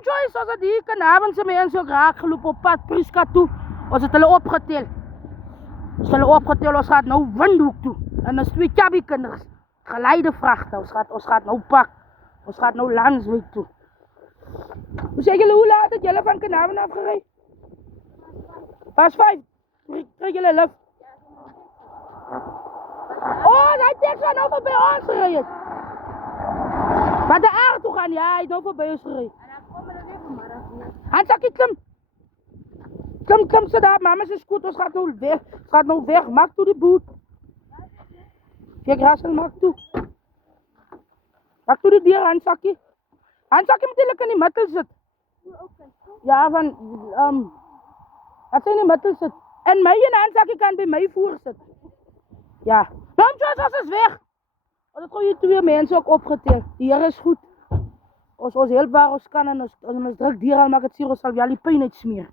Joyce, as het hier kanavondse mense ook raak geloop op pad Prieska toe, ons het hulle opgetel. Ons gaat nou Windhoek toe. En ons 2 chubby kinders. Geleide vragte. Ons gaat nou pak. Ons gaat nou Landswyk toe. Hoe sê julle, hoe laat het julle van Kanavond afgery? Pas 5. Krijg julle lift? Oh, die taxi gaat nou voorbij ons gereden. Maar de aard toe gaan, ja, hij is nou voorbij ons gereden. Handsakkie, klim. Klim, sit daar, mama is goed, ons gaat nou weg. Maak toe die boot. Kijk, Rassel, maak toe. Maak toe die deur, handsakkie. Handsakkie moet eigenlijk in die middel zitten. Ja, dat zijn in die middel zitten. En mij en handsakkie kan bij mij voor zitten. Ja. Nou, Joyce, ons is weg. Ons het gewoon hier 2 mensen ook opgeteld. Die hier is goed. Ons help waar ons kan en ons druk dier al, maak het sier, ons sal wel die pijn uitsmeer.